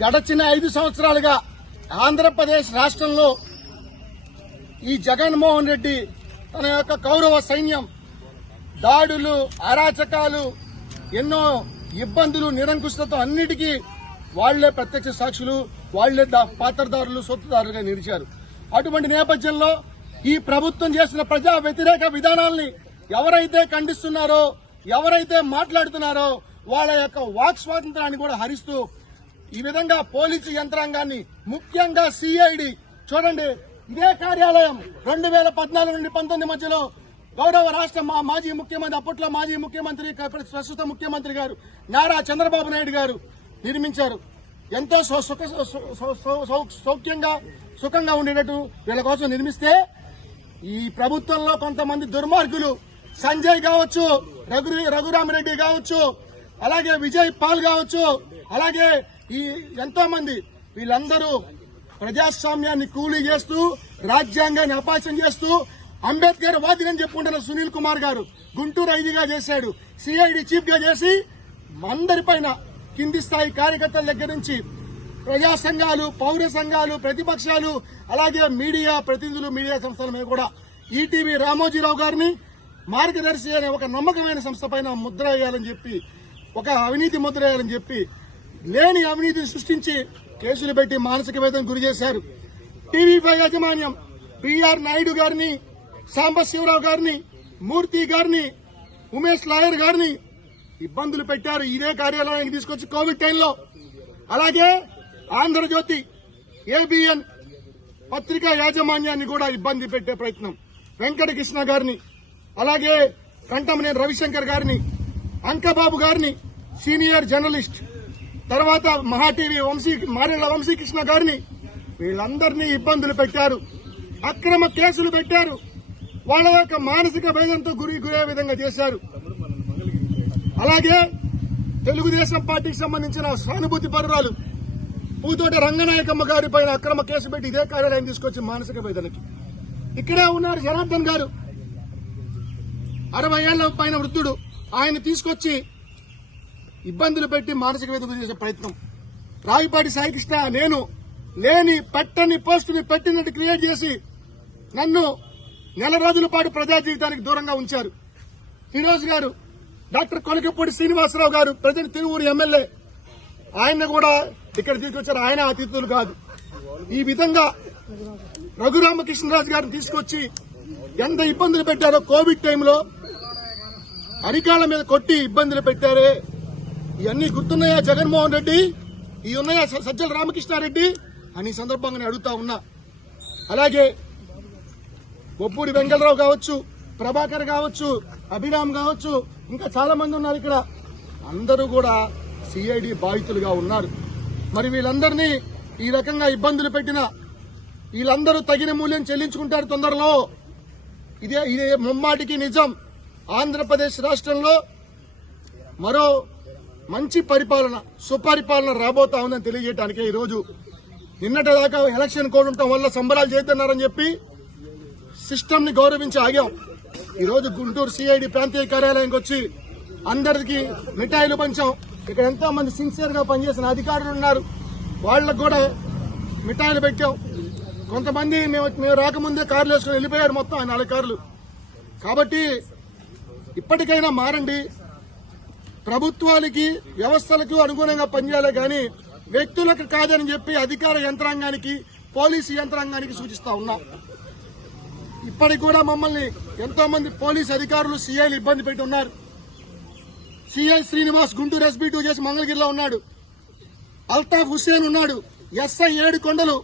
గడచిన ఐదు సంవత్సరాలుగా ఆంధ్రప్రదేశ్ రాష్ట్రంలో ఈ జగన్మోహన్ రెడ్డి తన యొక్క కౌరవ సైన్యం దాడులు అరాచకాలు ఎన్నో ఇబ్బందులు నిరంకుశతో అన్నిటికీ వాళ్ళే ప్రత్యక్ష సాక్షులు వాళ్ళే పాత్రదారులు సొత్తుదారులుగా నిలిచారు. అటువంటి నేపథ్యంలో ఈ ప్రభుత్వం చేసిన ప్రజా వ్యతిరేక విధానాల్ని ఎవరైతే ఖండిస్తున్నారో ఎవరైతే మాట్లాడుతున్నారో వాళ్ళ యొక్క వాక్ స్వాతంత్రాన్ని కూడా హరిస్తూ ఈ విధంగా పోలీసు యంత్రాంగాన్ని ముఖ్యంగా సిఐడి చూడండి ఇదే కార్యాలయం. రెండు వేల పద్నాలుగు నుండి పంతొమ్మిది మధ్యలో గౌరవ రాష్ట్ర మా మాజీ ముఖ్యమంత్రి అప్పట్లో మాజీ ముఖ్యమంత్రి ప్రస్తుత ముఖ్యమంత్రి గారు నారా చంద్రబాబు నాయుడు గారు నిర్మించారు. ఎంతో సుఖ సో- సో- సౌఖ్యంగా సుఖంగా ఉండేటట్టు వీళ్ళ కోసం నిర్మిస్తే ఈ ప్రభుత్వంలో కొంతమంది దుర్మార్గులు సంజయ్ కావచ్చు రఘు రఘురామరెడ్డి కావచ్చు అలాగే విజయ్ పాల్ కావచ్చు అలాగే ఈ ఎంతో మంది వీళ్ళందరూ ప్రజాస్వామ్యాన్ని కూలీ చేస్తూ రాజ్యాంగాన్ని అపాచం చేస్తూ అంబేద్కర్ వాదినని చెప్పుకుంటున్న సునీల్ కుమార్ గారు గుంటూరు ఐదుగా చేశాడు. సిఐడి చీఫ్గా చేసి అందరిపైన కింది స్థాయి కార్యకర్తల దగ్గర నుంచి ప్రజా సంఘాలు పౌర సంఘాలు ప్రతిపక్షాలు అలాగే మీడియా ప్రతినిధులు మీడియా సంస్థల మీద కూడా ఈటీవీ రామోజీరావు గారిని మార్గదర్శి అనే ఒక నమ్మకమైన సంస్థ పైన ముద్ర వేయాలని చెప్పి ఒక అవినీతి ముద్ర వేయాలని చెప్పి లేని అవినీతిని సృష్టించి కేసులు పెట్టి మానసిక వేదన గురి చేశారు. టీవీ ఫైవ్ యాజమాన్యం పిఆర్ నాయుడు గారిని సాంబశివరావు గారిని మూర్తి గారిని ఉమేష్ లాయర్ గారిని ఇబ్బందులు పెట్టారు. ఇదే కార్యాలయానికి తీసుకొచ్చి కోవిడ్ టైంలో. అలాగే ఆంధ్రజ్యోతి ఏబిఎన్ పత్రికా యాజమాన్యాన్ని కూడా ఇబ్బంది పెట్టే ప్రయత్నం. వెంకటకృష్ణ గారిని అలాగే కంటమనేని రవిశంకర్ గారిని అంకబాబు గారిని సీనియర్ జర్నలిస్ట్ తర్వాత మహాటీవీ వంశీ మారెళ్ళ వంశీకృష్ణ గారిని వీళ్ళందరినీ ఇబ్బందులు పెట్టారు. అక్రమ కేసులు పెట్టారు. వాళ్ళ యొక్క మానసిక భేదంతో గురి గురే విధంగా చేశారు. అలాగే తెలుగుదేశం పార్టీకి సంబంధించిన సానుభూతి పరురాలు పూతోట రంగనాయకమ్మ గారి పైన అక్రమ కేసు పెట్టి ఇదే కార్యాలయం తీసుకొచ్చి మానసిక వేదనకి. ఇక్కడే ఉన్నారు జనార్దన్ గారు. అరవై ఏళ్ళ పైన వృద్ధుడు. ఆయన తీసుకొచ్చి ఇబ్బందులు పెట్టి మానసిక వేదిక చేసే ప్రయత్నం. రావిపాటి సాయికృష్ణ నేను లేని పెట్టని పోస్టుని పెట్టినట్టు క్రియేట్ చేసి నన్ను నెల రోజుల పాటు ప్రజా జీవితానికి దూరంగా ఉంచారు. ఫిరోజ్ గారు డాక్టర్ కొలికపూడి శ్రీనివాసరావు గారు ప్రజెంట్ తిరువూరు ఎమ్మెల్యే. ఆయన కూడా ఇక్కడ తీసుకొచ్చారు. ఆయన అతిథులు కాదు. ఈ విధంగా రఘురామకృష్ణరాజు గారిని తీసుకొచ్చి ఎంత ఇబ్బందులు పెట్టారో కోవిడ్ టైంలో అరికాల మీద కొట్టి ఇబ్బందులు పెట్టారే. ఇవన్నీ గుర్తున్నాయా జగన్మోహన్ రెడ్డి? ఈ ఉన్నాయా స- సజ్జల రామకృష్ణారెడ్డి? అని సందర్భంగా నేను అడుగుతా ఉన్నా. అలాగే బొప్పూడి వెంకటరావు కావచ్చు ప్రభాకర్ కావచ్చు అభిరామ్ కావచ్చు ఇంకా చాలా మంది ఉన్నారు ఇక్కడ. అందరూ కూడా సిఐడి బాధితులుగా ఉన్నారు. మరి వీళ్ళందరినీ ఈ రకంగా ఇబ్బందులు పెట్టిన వీళ్ళందరూ తగిన మూల్యం చెల్లించుకుంటారు తొందరలో. ఇదే ఇదే ముమ్మాటికి నిజం. ఆంధ్రప్రదేశ్ రాష్ట్రంలో మరో మంచి పరిపాలన సుపరిపాలన రాబోతా ఉందని తెలియజేయడానికే ఈరోజు నిన్నటి దాకా ఎలక్షన్ కోడ్ ఉండటం వల్ల సంబరాలు చేస్తున్నారని చెప్పి సిస్టమ్ని గౌరవించి ఆగాం. ఈరోజు గుంటూరు సిఐడి ప్రాంతీయ కార్యాలయానికి వచ్చి అందరికి మిఠాయిలు పంచాం. ఇక్కడ ఎంతో మంది సిన్సియర్గా పనిచేసిన అధికారులు ఉన్నారు. వాళ్ళకు కూడా మిఠాయిలు పెట్టాం. కొంతమంది మేము మేము రాకముందే కార్లు వేసుకుని వెళ్ళిపోయారు మొత్తం ఆయన అధికారులు కాబట్టి ఇప్పటికైనా మారండి. ప్రభుత్వాలకి వ్యవస్థలకు అనుగుణంగా పనిచేయాలి కానీ వ్యక్తులకు కాదని చెప్పి అధికార యంత్రాంగానికి పోలీసు యంత్రాంగానికి సూచిస్తా ఉన్నా. ఇప్పటికి కూడా మమ్మల్ని ఎంతో మంది పోలీసు అధికారులు సీఐలు ఇబ్బంది పెట్టి ఉన్నారు CI Srinivas Guntur SB two చేసి మంగళగిరిలో ఉన్నాడు. అల్తాఫ్ హుస్సేన్ ఉన్నాడు. ఎస్ఐ ఏడు కొండలు.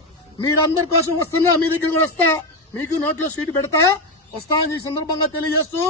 మీరందరి కోసం వస్తున్నా మీ దగ్గర కూడా వస్తా. మీకు నోట్లో స్వీట్ పెడతా. వస్తా అని ఈ సందర్భంగా తెలియజేస్తూ